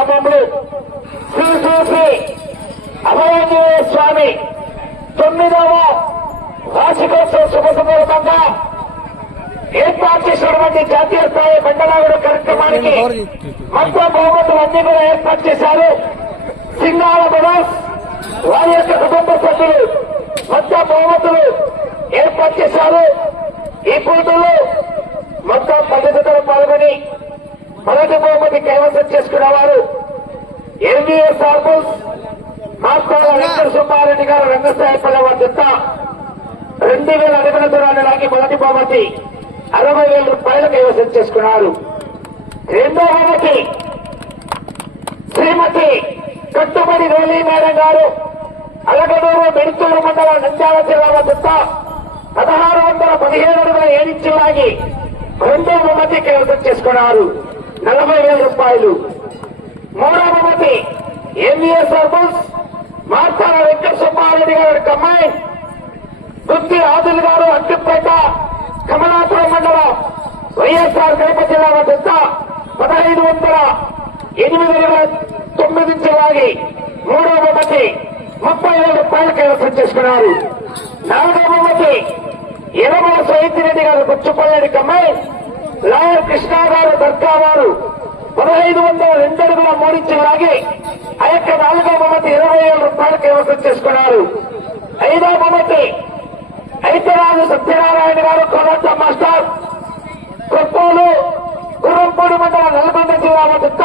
గ్రామంలో శ్రీ శ్రీ శ్రీ అభయాంజనేయ స్వామి 9వ వార్షికోత్సవ శుభ సందర్భంగా ఏర్పాటు చేసినటువంటి జాతీయ స్థాయి బండలాగుడు కార్యక్రమానికి మొత్తం బహుమతులన్నీ కూడా ఏర్పాటు చేశారు. సింగాల బ్రదర్స్ వారి యొక్క కుటుంబ సభ్యులు మొత్తం బహుమతులు ఏర్పాటు చేశారు. ఈ పోటీలో మొత్తం 10 జతలు పాల్గొని మొదటి బహుమతి కైవసం చేసుకున్న వారు ఎన్వీఎస్ ఆర్బుల్స్ మాస్టర్ వెంకట సుబ్బారెడ్డి గారు రంగస్థాయిపల్లి వారి జత 2000 అడుగుల దూరాన్ని లాగి మొదటి బహుమతి 60,000 రూపాయలు కైవసం చేసుకున్నారు. రెండో బహుమతి శ్రీమతి కట్టుబడి రోలీ మేడం గారు అలగడూరు బెడుతూరు మండలం నంద్యాల జిల్లా వద్ద 1617 అడుగుల 7 ఇంచులు లాగి రెండో బహుమతి కైవసం చేసుకున్నారు 40,000 రూపాయలు. మూడో బహుమతి ఎంవీఎస్ సర్బస్ మార్తాల వెంకట సుబ్బారెడ్డి గారి కమ్మాయి దుత్తి ఆదుల్ గారు అట్టుపేట కమలాపురం మండలం వైఎస్ఆర్ కడప జిల్లా వద్ద 1508 ఇంచులు లాగి మూడో బహుమతి 30,000 రూపాయలు కైవసం చేసుకున్నారు. నాలుగో బహుమతి ఎనమల సహితిరెడ్డి గారు గుచ్చుపల్లేడి కమ్మాయి లాయర్ కృష్ణ గారు దర్గా వారు 1502 అడుగుల 3 ఇంచులు లాగి ఆ యొక్క నాలుగో బహుమతి 20,000 రూపాయలు కైవసం చేసుకున్నారు. ఐదో బహుమతి ఐతరాజు సత్యనారాయణ గారు కోలాట మాస్టర్ కొత్తూరు గుర్రంపూడి మండలం నల్గొండ జిల్లా వద్ద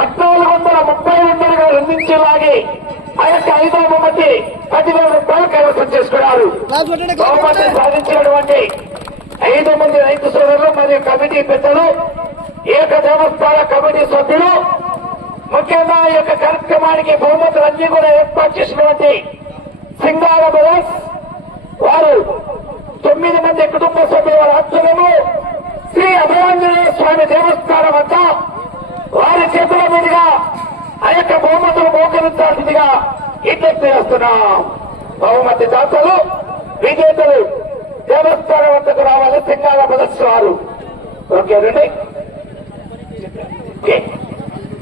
1432 అడుగుల 2 ఇంచులు లాగి ఆ యొక్క ఐదో బహుమతి 10,000 రూపాయలు కైవసం చేసుకున్నారు. బహుమతి సాధించినటువంటి 5 మంది రైతు సోదరులు మరియు కమిటీ పెద్దలు ఏక దేవస్థాన కమిటీ సభ్యులు ముఖ్యంగా ఈ యొక్క కార్యక్రమానికి బహుమతులన్నీ కూడా ఏర్పాటు చేసినటువంటి సింగాల బ్రదర్స్ వారు 9 మంది కుటుంబ సభ్యుల ఆధ్వర్యంలో శ్రీ అభయాంజనేయ స్వామి దేవస్థానం వద్ద వారి చేతుల మీదుగా ఆ యొక్క బహుమతులు మోకరించాల్సిందిగా విజ్ఞప్తి చేస్తున్నాం. బహుమతి దాతలు విజేతలు దేవస్థానం వద్దకు రావాలి సింగాల బ్రదర్స్ వారు. ఓకేనండి.